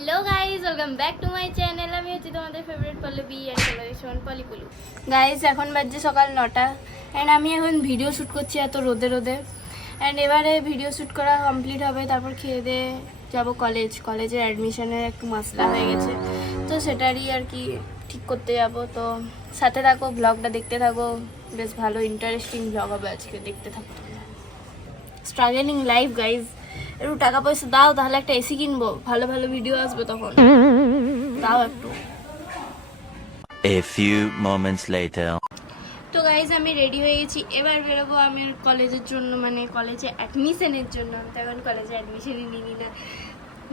Hello guys, welcome back to my channel. আমি হচ্ছি তোমাদের ফেভারিট পল্লবী অ্যান্ড সবাই পলি পুলু। গাইজ এখন বাজছে সকাল 9টা অ্যান্ড আমি এখন ভিডিও শ্যুট করছি এত রোদে অ্যান্ড এবারে ভিডিও শ্যুট করা কমপ্লিট হবে, তারপর খেয়ে দিয়ে যাবো কলেজের অ্যাডমিশনের একটু মাসলা হয়ে গেছে, তো সেটারই আর কি ঠিক করতে যাব। তো সাথে থাকো, ব্লগটা দেখতে থাকো, বেশ ভালো ইন্টারেস্টিং ব্লগ হবে আজকে, দেখতে থাকো। স্ট্রাগলিং লাইফ গাইজ, একটু টাকা পয়সা দাও তাহলে একটা এসি কিনবো, ভালো ভালো ভিডিও আসবে তখন, দাও একটু। A few moments later. তো গাইজ আমি রেডি হয়ে গেছি, এবার বেরোবো আমি কলেজের জন্য, মানে কলেজে অ্যাডমিশনের জন্য। আমি তো এখন কলেজে অ্যাডমিশনই নিই না,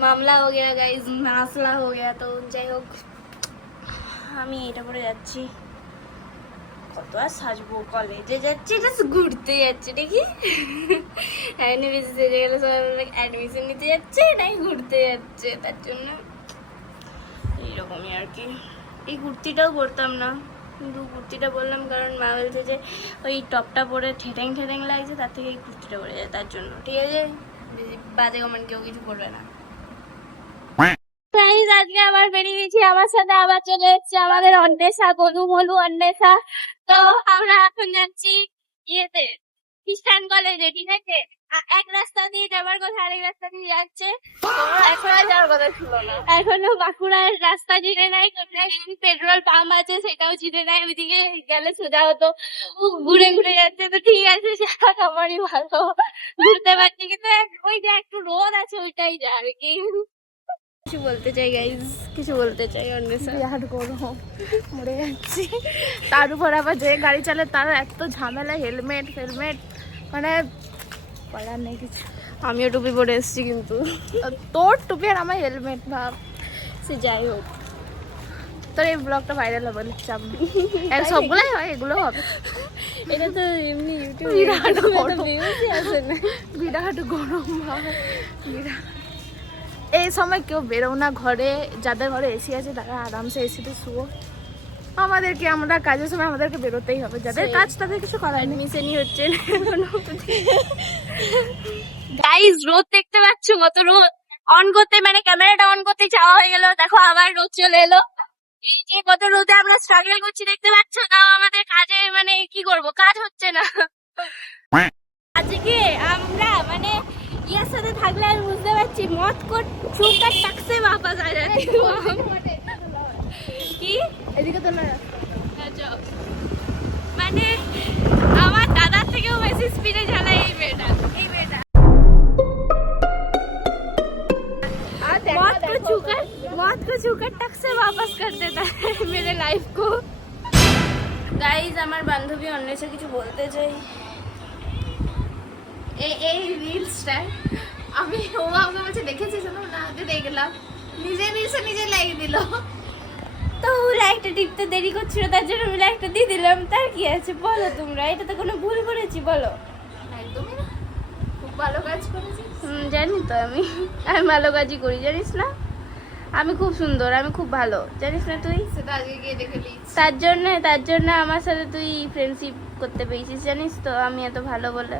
মামলা হো গিয়া গাইজ, মাসলা হো গিয়া। তো যাই হোক, আমি এটা পরে যাচ্ছি। কত আর সাজবো, কলেজে যাচ্ছি, এটা ঘুরতে যাচ্ছে দেখি। এমনি বেশি সেজে গেলে সবাই অ্যাডমিশন নিতে যাচ্ছে নাই ঘুরতে যাচ্ছে, তার জন্য এইরকমই আর কি। এই কুর্তিটাও পরতাম না, কিন্তু কুর্তিটা বললাম কারণ মা বলছে যে ওই টপটা পরে ঠেটেং লাগছে, তার থেকে এই কুর্তিটা পরে যায়, তার জন্য। ঠিক আছে, বাজে কমেন্ট কেউ কিছু করবে না। আজকে আবার বেরিয়ে গেছি, আমার সাথে আবার চলে এসেছে আমাদের অন্বেষা, গনু অন্বেষা। তো আমরা এখন যাচ্ছি ইয়েতে, খ্রিস্টান কলেজে। ঠিক আছে, এক রাস্তা দিয়ে যাবার কথা, আরেক রাস্তা দিয়ে যাচ্ছে। এখনো বাঁকুড়ার রাস্তা চিনে নাই, কোথায় পেট্রোল পাম্প আছে সেটাও চিনে নাই, ওইদিকে গেলে সোজা হতো, ঘুরে ঘুরে যাচ্ছে। তো ঠিক আছে, সেটা আমারই ভালো, ঘুরতে পারছি, কিন্তু ওই যে একটু রোদ আছে ওইটাই যা আর কি। কিছু বলতে চাই গাইজ, কিছু বলতে চাই। বিরাট গরম, মরে যাচ্ছি। তার উপর আবার যে গাড়ি চালায় তার এত ঝামেলা, হেলমেট মানে বলার নেই কিছু। আমিও টুপি পরে এসেছি, কিন্তু তোর টুপি আর আমার হেলমেট, ভাব। সে যাই হোক, তোর এই ব্লগটা ভাইরাল হবে, চাপ সবগুলাই হয়, এগুলো হবে। এটা তো এমনি ইউটিউব বিরাট গরম, আছে না, বিরাট গরম ভাবে, বিরাট। এই সময় কেউ বেরো না ঘরে, যাদের ঘরে এসি আছে তারা আরামসে এসিতে শুয়ো। আমাদেরকে, আমরা কাজের সময় আমাদেরকে বেরোতেই হবে, যাদের কাজ তাদের কিছু করার নেই। মিশনই হচ্ছে না। গাইস, রোদ দেখতে পাচ্ছ, কত রোদ। অন করতে মানে ক্যামেরাটা অন করতে চাওয়া হয়ে গেল, দেখো আবার রোদ চলে এলো। এই যে কত রোদে আমরা স্ট্রাগল করছি দেখতে পাচ্ছ, তাও আমাদের কাজে মানে কি করব, কাজ হচ্ছে না। আজকে আমরা মানে ইয়ার সাথে থাকলে আমি বুঝতে পারছি মত কোট ছুকার টাকসে वापस आ जाते কি এদিকে তো না, মানে আমার দাদার থেকেও বেশি স্পিডে চালায় এই মেয়েটা। मौत को छूकर टक से वापस कर देता है मेरे लाइफ को। गाइस, আমার বান্ধবী অন্বেষা কিছু বলতে চাই। এই রিলসটা আমি ও আমাকে বলছে দেখেছিস না, দেখলাম, নিজে লাইক দিল। তো ও লাইকটা টিপতে দেরি করছিল, তার জন্য আমি লাইকটা দিয়ে দিলাম। তার কি আছে বলো তোমরা, এটা তো কোনো ভুল করেছি বলো? একদমই না, খুব ভালো কাজ করেছিস। জানি তো, আমি ভালো কাজই করি, জানিস না? আমি খুব সুন্দর, আমি খুব ভালো, জানিস না তুই? সেটা আজকে গিয়ে দেখে নিস। তার জন্য আমার সাথে তুই ফ্রেন্ডশিপ করতে পেরেছিস, জানিস তো, আমি এত ভালো বলে।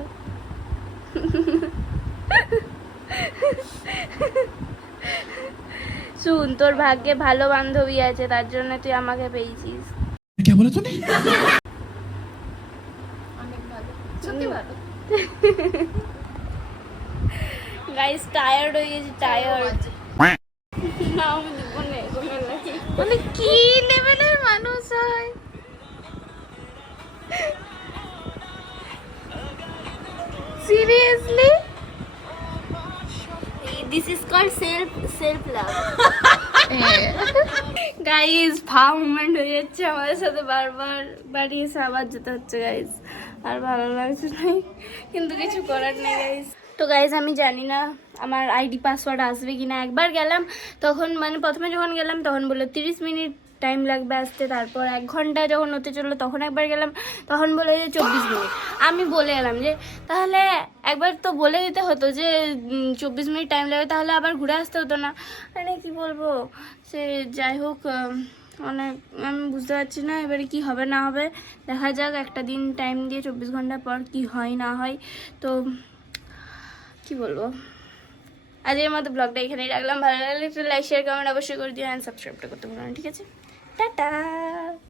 শুন, তোর ভাগ্যে ভালো বান্ধবী আছে, তার জন্য তুই আমাকে পেয়েছিস। क्या बोला तूने? অনেক ভালো, সত্যি ভালো। গাইস, টায়ার্ড হয়ে গেছি, টায়ার্ড। না, আমি দেবো না, মানে কি লেভেলের মানুষ হয়। Seriously, this is called self love. Guys, ভাব মুভমেন্ট হয়ে যাচ্ছে আমাদের সাথে, বারবার বাড়ি এসে আবার যেতে হচ্ছে গাইস, আর ভালো লাগছে না, কিন্তু কিছু করার নেই গাইস। তো গাইস, আমি জানি না আমার আইডি পাসওয়ার্ড আসবে কিনা। একবার গেলাম তখন, মানে প্রথমে যখন গেলাম তখন বললো 30 মিনিট টাইম লাগবে আসতে, তারপর 1 ঘন্টা যখন হতে চললো তখন একবার গেলাম, তখন বলে যে 24 মিনিট। আমি বলে এলাম যে তাহলে একবার তো বলে দিতে হতো যে 24 মিনিট টাইম লাগবে, তাহলে আবার ঘুরে আসতে হতো না। মানে কি বলবো, সে যাই হোক, অনেক আমি বুঝতে পারছি না এবারে কি হবে না হবে, দেখা যাক। একটা দিন টাইম দিয়ে 24 ঘন্টা পর কি হয় না হয়, তো কি বলবো। আজকের মতো ব্লগটা এখানেই রাখলাম। ভালো লাগলে একটা লাইক শেয়ার কমেন্ট অবশ্যই করে দিও, অ্যান্ড সাবস্ক্রাইবটা করতে ভুলো না, ঠিক আছে? টাটা।